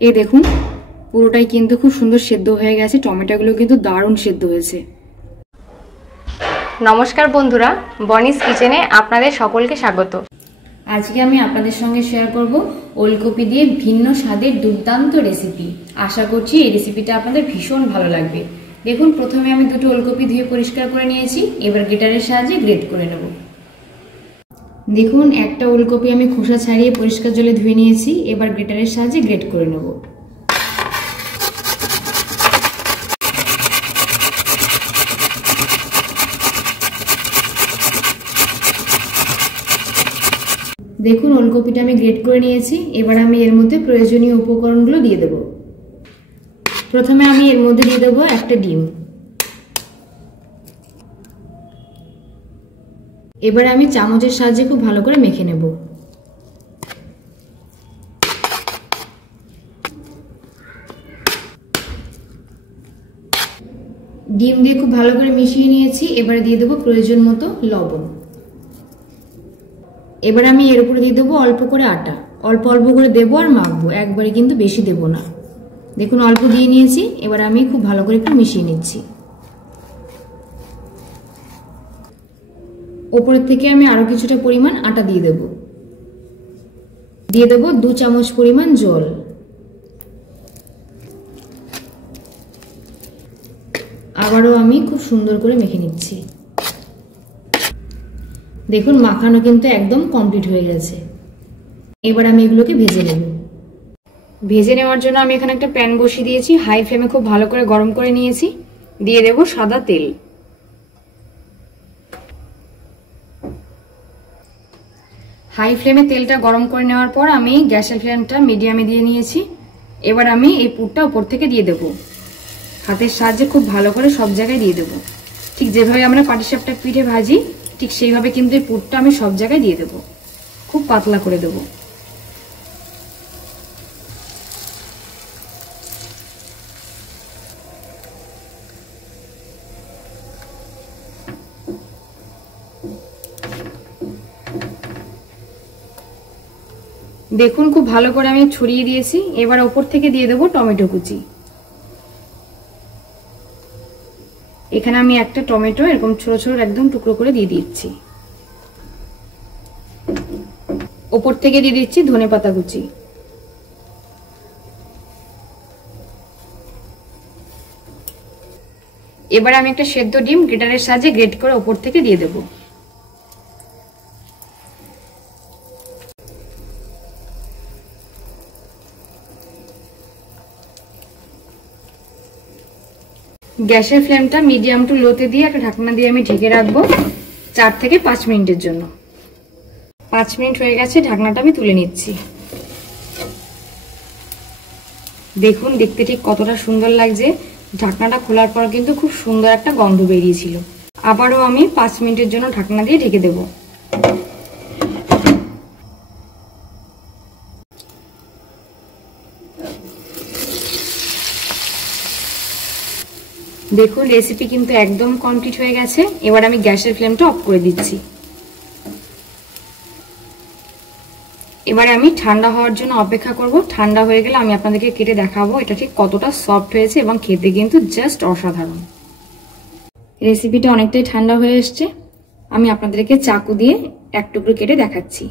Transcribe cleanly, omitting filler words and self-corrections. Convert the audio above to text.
এই দেখুন পুরোটাই কিন্তু খুব সুন্দর সেদ্ধ হয়ে গেছে, টমেটোগুলো কিন্তু দারুণ সেদ্ধ হয়েছে। নমস্কার বন্ধুরা, বনিস কিচেনে আপনাদের সকলকে স্বাগত। আজকে আমি আপনাদের সঙ্গে শেয়ার করব ওলকপি দিয়ে ভিন্ন স্বাদের দুর্দান্ত রেসিপি। আশা করছি এই রেসিপিটা আপনাদের ভীষণ ভালো লাগবে। দেখুন প্রথমে আমি দুটো ওলকপি ধুয়ে পরিষ্কার করে নিয়েছি, এবার গ্রেটারের সাহায্যে গ্রেট করে নেব। দেখুন একটা ওলকপি আমি খোসা ছাড়িয়ে পরিষ্কার জলে ধুয়ে নিয়েছি, এবার গ্রেটারের সাহায্যে গ্রেট করে নেব। দেখুন ওলকপিটা আমি গ্রেট করে নিয়েছি, এবার আমি এর মধ্যে প্রয়োজনীয় উপকরণগুলো দিয়ে দেব। প্রথমে আমি এর মধ্যে দিয়ে দেবো একটা ডিম। এবার আমি চামচের সাহায্যে খুব ভালো করে মেখে নেব। ডিম দিয়ে খুব ভালো করে মিশিয়ে নিয়েছি, এবারে দিয়ে দেবো প্রয়োজন মতো লবণ। এবার আমি এর উপরে দিয়ে দেবো অল্প করে আটা, অল্প অল্প করে দেবো আর মাখবো, একবারে কিন্তু বেশি দেবো না। দেখুন অল্প দিয়ে নিয়েছি, এবার আমি খুব ভালো করে একটু মিশিয়ে নিচ্ছি। ওপরের থেকে আমি আরো কিছুটা পরিমাণ আটা দিয়ে দেব। দিয়ে দেবো 2 চামচ পরিমাণ জল। আবারও আমি খুব সুন্দর করে মেখে নিচ্ছি। দেখুন মাখানো কিন্তু একদম কমপ্লিট হয়ে গেছে। এবার আমি এগুলোকে ভেজে নেব। ভেজে নেওয়ার জন্য আমি এখানে একটা প্যান বসিয়ে দিয়েছি, হাই ফ্লেমে খুব ভালো করে গরম করে নিয়েছি। দিয়ে দেব সাদা তেল। হাই ফ্লেমে তেলটা গরম করে নেওয়ার পর আমি গ্যাসের ফ্লেমটা মিডিয়ামে দিয়ে নিয়েছি। এবার আমি এই পুরটা উপর থেকে দিয়ে দেব। হাতের সাহায্যে খুব ভালো করে সব জায়গায় দিয়ে দেব। ঠিক যেভাবে আমরা পাটিসাপটা পিঠে ভাজি ঠিক সেইভাবে কিন্তু এই পুরটা আমি সব জায়গায় দিয়ে দেব। খুব পাতলা করে দেব। দেখুন খুব ভালো করে আমি ছড়িয়ে দিয়েছি। এবার ওপর থেকে দিয়ে দেবো টমেটো কুচি। এখানে আমি একটা টমেটো এরকম ছোট ছোট একদম টুকরো করে দিয়ে দিচ্ছি। ওপর থেকে দিয়ে দিচ্ছি ধনেপাতা কুচি। এবার আমি একটা সেদ্ধ ডিম গ্রেটারের সাহায্যে গ্রেট করে ওপর থেকে দিয়ে দেবো। গ্যাসের ফ্লেমটা মিডিয়াম টু লোতে দিয়ে একটা ঢাকনা দিয়ে আমি ঢেকে রাখবো 4 থেকে 5 মিনিটের জন্য। 5 মিনিট হয়ে গেছে, ঢাকনাটা আমি তুলে নিচ্ছি। দেখুন দেখতে ঠিক কতটা সুন্দর লাগছে। ঢাকনাটা খোলার পর কিন্তু খুব সুন্দর একটা গন্ধ বেরিয়েছিল। আবারও আমি 5 মিনিটের জন্য ঢাকনা দিয়ে ঢেকে দেবো। দেখুন রেসিপি কিন্তু একদম কমপ্লিট হয়ে গেছে। এবার আমি গ্যাসের ফ্লেমটা অফ করে দিচ্ছি। এবারে আমি ঠান্ডা হওয়ার জন্য অপেক্ষা করব। ঠান্ডা হয়ে গেলে আমি আপনাদেরকে কেটে দেখাবো এটা ঠিক কতটা সফট হয়েছে এবং খেতে কিন্তু জাস্ট অসাধারণ। রেসিপিটা অনেকটাই ঠান্ডা হয়ে এসছে। আমি আপনাদেরকে চাকু দিয়ে এক টুকরো কেটে দেখাচ্ছি।